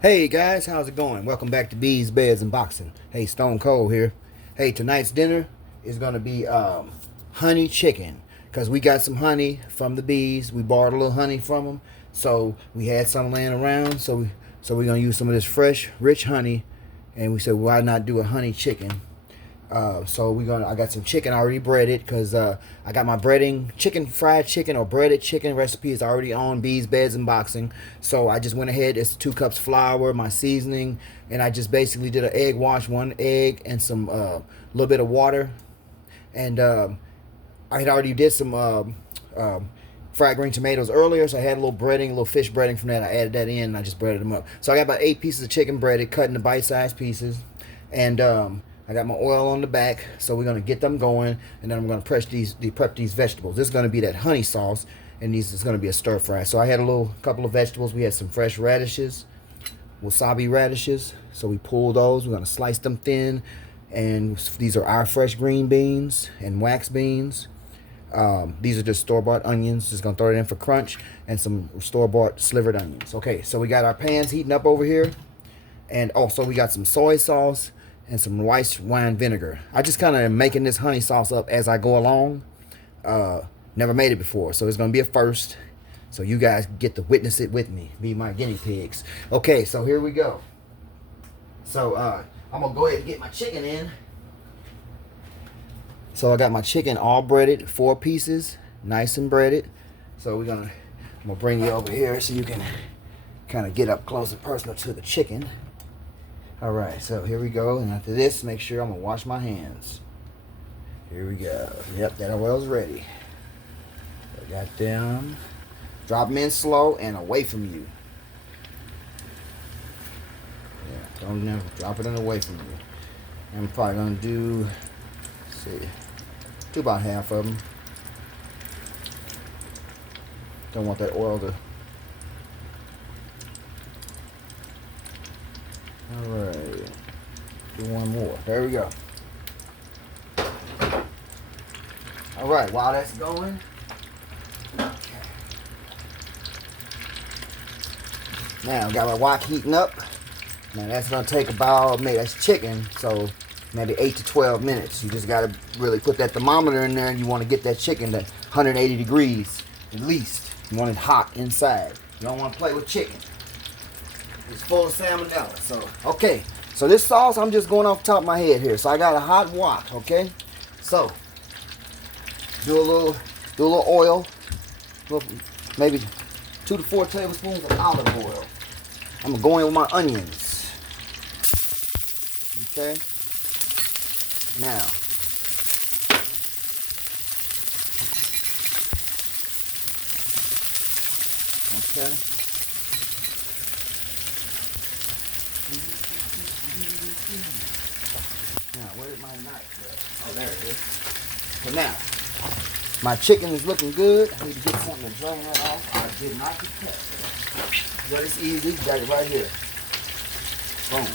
Hey guys, how's it going? Welcome back to Bees, Beds, and Boxing. Hey, Stone Cold here. Hey, tonight's dinner is gonna be honey chicken because we got some honey from the bees. We borrowed a little honey from them, so we had some laying around. So we're gonna use some of this fresh, rich honey, and we said why not do a honey chicken? I got some chicken already breaded because I got my fried chicken or breaded chicken recipe is already on Bees, Beds, and Boxing. So I just went ahead, it's 2 cups flour, my seasoning, and I just basically did an egg wash, 1 egg, and some little bit of water. And I had already did some fried green tomatoes earlier, so I had a little fish breading from that. I added that in, and I just breaded them up. So I got about 8 pieces of chicken breaded, cut into bite-sized pieces, and I got my oil on the back, so we're gonna get them going, and then I'm gonna prep these vegetables. This is gonna be that honey sauce, and these is gonna be a stir fry. So I had a couple of vegetables. We had some fresh radishes, wasabi radishes. So we pulled those. We're gonna slice them thin, and these are our fresh green beans and wax beans. These are just store-bought onions. Just gonna throw it in for crunch, and some store-bought slivered onions. Okay, so we got our pans heating up over here, and also we got some soy sauce and some white wine vinegar. I just kind of am making this honey sauce up as I go along. Never made it before, so it's gonna be a first. So you guys get to witness it with me. Be my guinea pigs. Okay, so here we go. So I'm gonna go ahead and get my chicken in. So I got my chicken all breaded, 4 pieces, nice and breaded. So I'm gonna bring you over here so you can kind of get up close and personal to the chicken. All right, so here we go. And after this, make sure I'm gonna wash my hands. Here we go. Yep, that oil's ready. I got them. Drop them in slow and away from you. Yeah, don't never drop it in away from you. I'm probably gonna do about half of them. Don't want that oil to. Alright, do one more. There we go. Alright, while that's going, okay. Now, got my wok heating up. Now, that's going to take about, maybe that's chicken, so maybe 8 to 12 minutes. You just got to really put that thermometer in there, and you want to get that chicken to 180 degrees at least. You want it hot inside. You don't want to play with chicken. It's full of salmonella. So, okay. So this sauce, I'm just going off the top of my head here. So I got a hot wok, okay? So, do a little oil. Maybe 2 to 4 tablespoons of olive oil. I'm going to go in with my onions. Okay? Now, okay? Now, where did my knife go? Oh, there it is. So now, my chicken is looking good. I need to get something to drain that off. I did not get cut. But it's easy. Got it right here. Boom.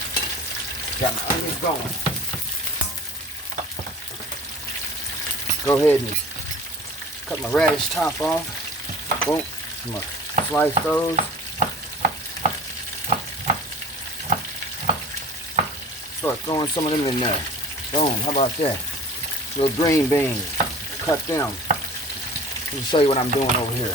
Got my onions going. Go ahead and cut my radish top off. Boom. I'm going to slice those. Start throwing some of them in there. Boom, how about that? Little green beans. Cut them. Let me show you what I'm doing over here.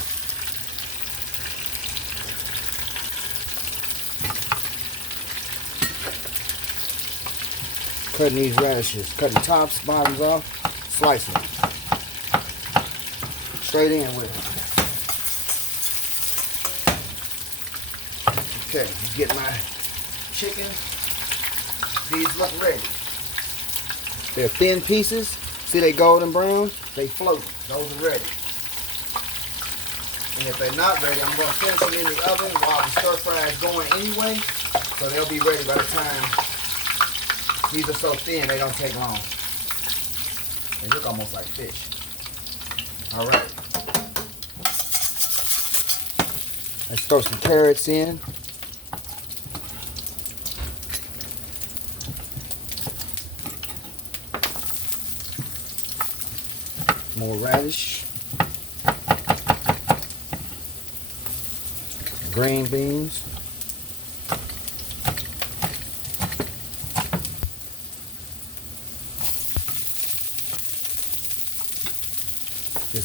Cutting these radishes. Cutting tops, bottoms off. Slicing them. Straight in with it. Okay, get my chicken. These look ready. They're thin pieces. See they golden brown? They float. Those are ready. And if they're not ready, I'm going to finish them in the oven while the stir fry is going anyway. So they'll be ready by the time. These are so thin, they don't take long. They look almost like fish. All right. Let's throw some carrots in. More radish. Green beans.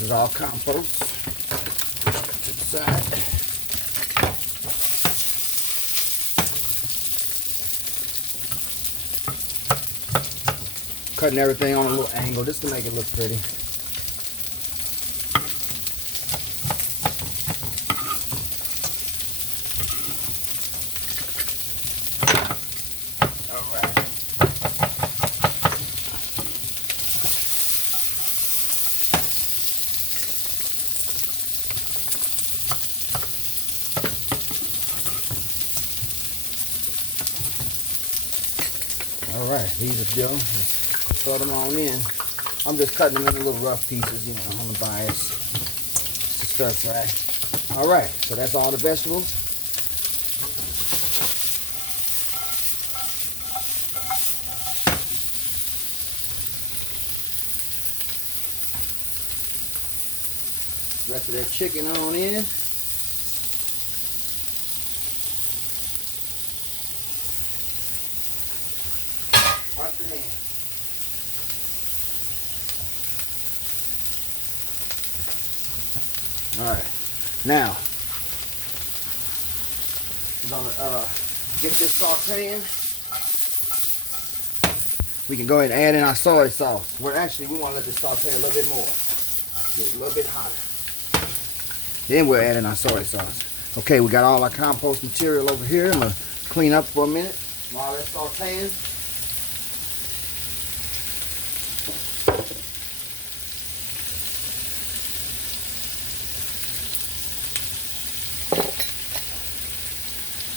is all compost. To the side. Cutting everything on a little angle just to make it look pretty. Alright, these are done. Throw them on in. I'm just cutting them into little rough pieces, you know, on the bias to stir fry. Alright, so that's all the vegetables. Rest of that chicken on in. Wash your hands. Alright, now we're gonna get this sauteing. We can go ahead and add in our soy sauce. We want to let this saute a little bit more. Get a little bit hotter. Then we'll add in our soy sauce. Okay, we got all our compost material over here. I'm gonna clean up for a minute while that's sauteing.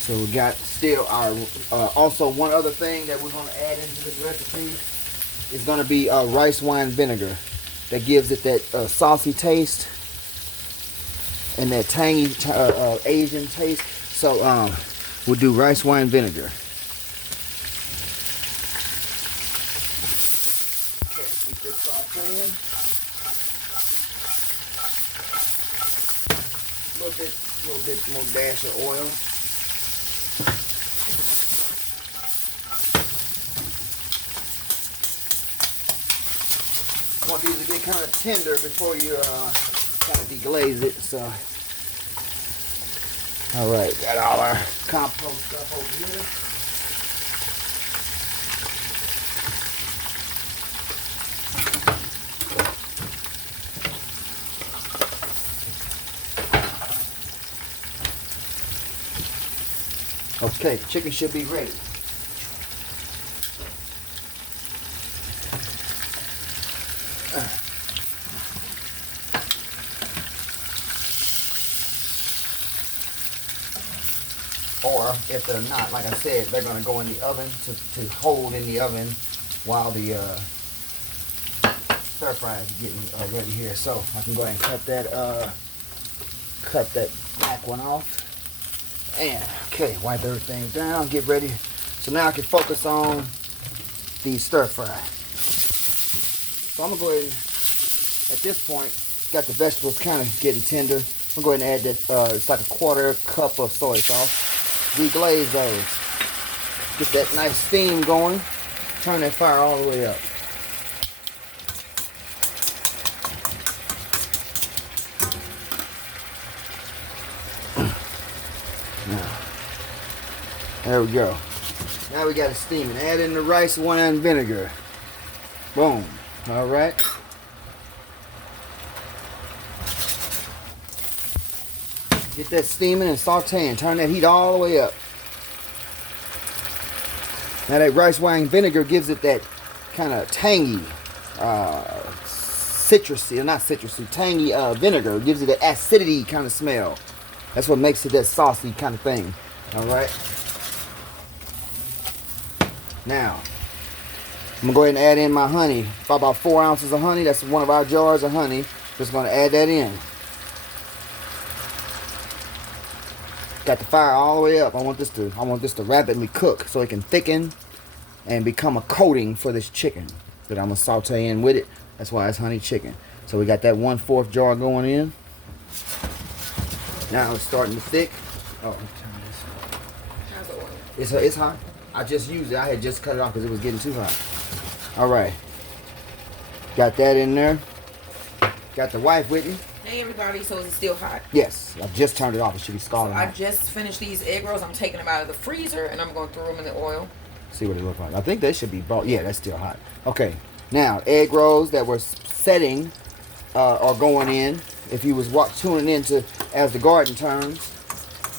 So we got still our, also one other thing that we're going to add into this recipe is going to be rice wine vinegar. That gives it that saucy taste and that tangy Asian taste. So we'll do rice wine vinegar. Okay, keep this sauteing. A little bit more dash of oil. I want these to get kind of tender before you kind of deglaze it. So, all right, got all our compost stuff over here. Okay, chicken should be ready. Or if they're not, like I said, they're going to go in the oven to hold in the oven while the stir fry is getting ready here. So I can go ahead and cut that back one off. And okay, wipe everything down, get ready. So now I can focus on the stir fry. So I'm gonna go ahead and, at this point, got the vegetables kind of getting tender. I'm gonna go ahead and add that, it's like a 1/4 cup of soy sauce. Deglaze those. Get that nice steam going. Turn that fire all the way up. Now, there we go. Now we got it steaming. Add in the rice wine vinegar. Boom. All right. Get that steaming and sauteing. Turn that heat all the way up. Now that rice wine vinegar gives it that kind of tangy, citrusy, or not citrusy, tangy vinegar. It gives it that acidity kind of smell. That's what makes it that saucy kind of thing. All right. Now, I'm going to go ahead and add in my honey. About 4 ounces of honey. That's one of our jars of honey. Just going to add that in. Got the fire all the way up. I want this to rapidly cook so it can thicken and become a coating for this chicken that I'm going to saute in with it. That's why it's honey chicken. So we got that 1/4 jar going in. Now it's starting to thick. Oh, turn this. It's hot. I just used it. I had just cut it off because it was getting too hot. All right. Got that in there. Got the wife with me. Hey everybody, so is it still hot? Yes, I just turned it off. It should be scalding. So I just finished these egg rolls. I'm taking them out of the freezer and I'm going to throw them in the oil. See what it looks like. I think they should be bought. Yeah, that's still hot. Okay, now egg rolls that were setting are going in. If you was tuning into As the Garden Turns,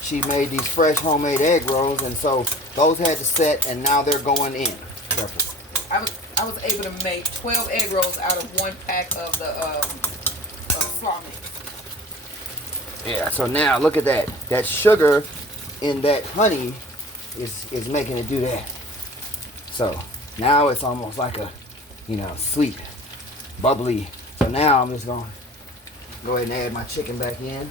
she made these fresh homemade egg rolls, and so those had to set, and now they're going in. Careful. I was able to make 12 egg rolls out of one pack of the slaw mix. Yeah, so now look at that. That sugar in that honey is making it do that. So now it's almost like a, sweet, bubbly. So now I'm just going to go ahead and add my chicken back in.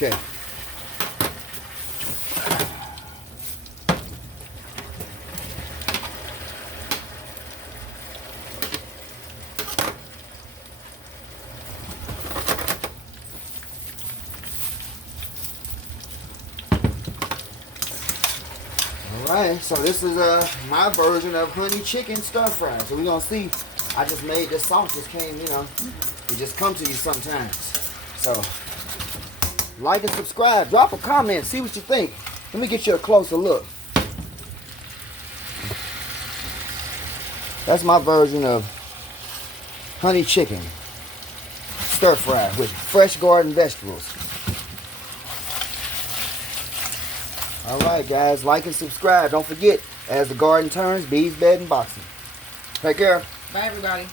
Okay. Alright, so this is my version of honey chicken stir fry. So we're gonna see. I just made this sauce, just came, it just comes to you sometimes. So like and subscribe, drop a comment, see what you think. Let me get you a closer look. That's my version of honey chicken stir fry with fresh garden vegetables. Alright guys, like and subscribe. Don't forget, As the Garden Turns, Bees, Bed, and Boxing. Take care. Bye everybody.